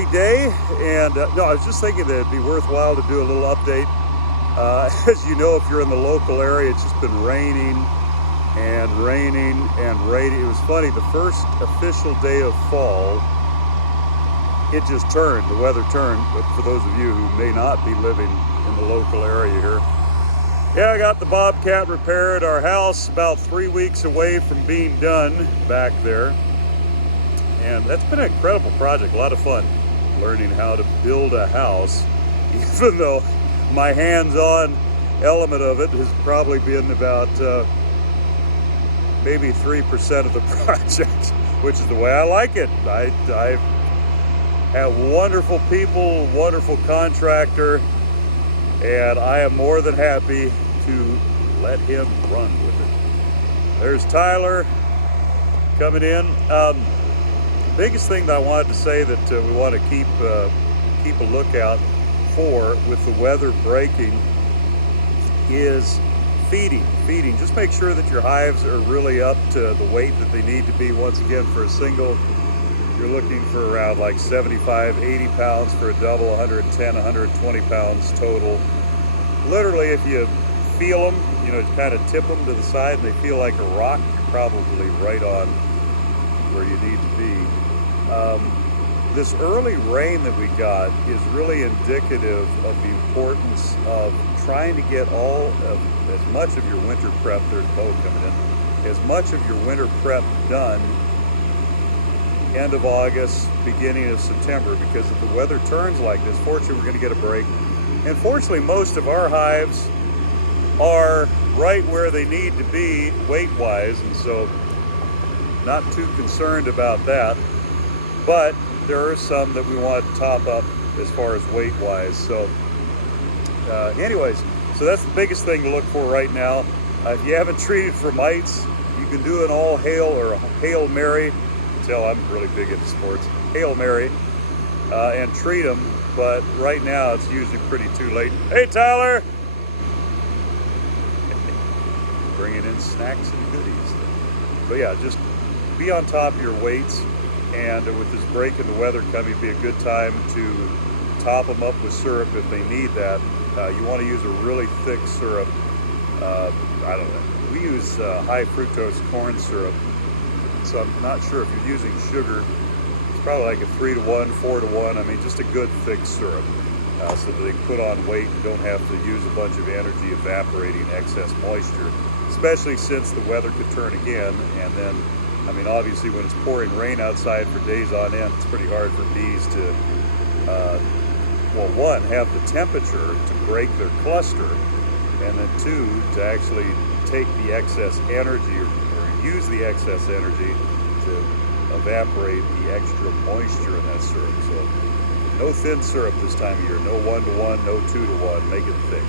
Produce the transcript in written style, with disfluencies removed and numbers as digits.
happy day, and no, I was just thinking that it'd be worthwhile to do a little update. As you know, if you're in the local area, it's just been raining and raining and raining. It was funny, the first official day of fall, it just turned, the weather turned. But for those of you who may not be living in the local area here, yeah, I got the Bobcat repaired. Our house about 3 weeks away from being done back there. And that's been an incredible project, a lot of fun learning how to build a house, even though my hands-on element of it has probably been about maybe 3% of the project, which is the way I like it. I have wonderful people, wonderful contractor, and I am more than happy to let him run with it. There's Tyler coming in. Biggest thing that I wanted to say that we want to keep a lookout for with the weather breaking is feeding. Just make sure that your hives are really up to the weight that they need to be. Once again, for a single, you're looking for around like 75, 80 pounds. For a double, 110, 120 pounds total. Literally, if you feel them, you know, kind of tip them to the side and they feel like a rock, you're probably right on where you need to be. This early rain that we got is really indicative of the importance of trying to get as much of your winter prep, there's Bo coming in, as much of your winter prep done end of August, beginning of September, because if the weather turns like this, fortunately we're going to get a break. And fortunately, most of our hives are right where they need to be weight-wise, and so not too concerned about that. But there are some that we want to top up as far as weight-wise. So anyways, so that's the biggest thing to look for right now. If you haven't treated for mites, you can do an all hail or Hail Mary. Tell I'm really big into sports. Hail Mary and treat them. But right now it's usually pretty too late. Hey Tyler! Bringing in snacks and goodies. But yeah, just be on top of your weights. And with this break in the weather coming, it'd be a good time to top them up with syrup if they need that. You want to use a really thick syrup. I don't know. We use high fructose corn syrup. So I'm not sure if you're using sugar. It's probably like a 3-to-1, 4-to-1. I mean, just a good thick syrup so that they can put on weight and don't have to use a bunch of energy evaporating excess moisture, especially since the weather could turn again. And then, I mean, obviously when it's pouring rain outside for days on end, it's pretty hard for bees to, well, one, have the temperature to break their cluster, and then two, to actually take the excess energy or use the excess energy to evaporate the extra moisture in that syrup. So no thin syrup this time of year, no 1-to-1, no 2-to-1, make it thick.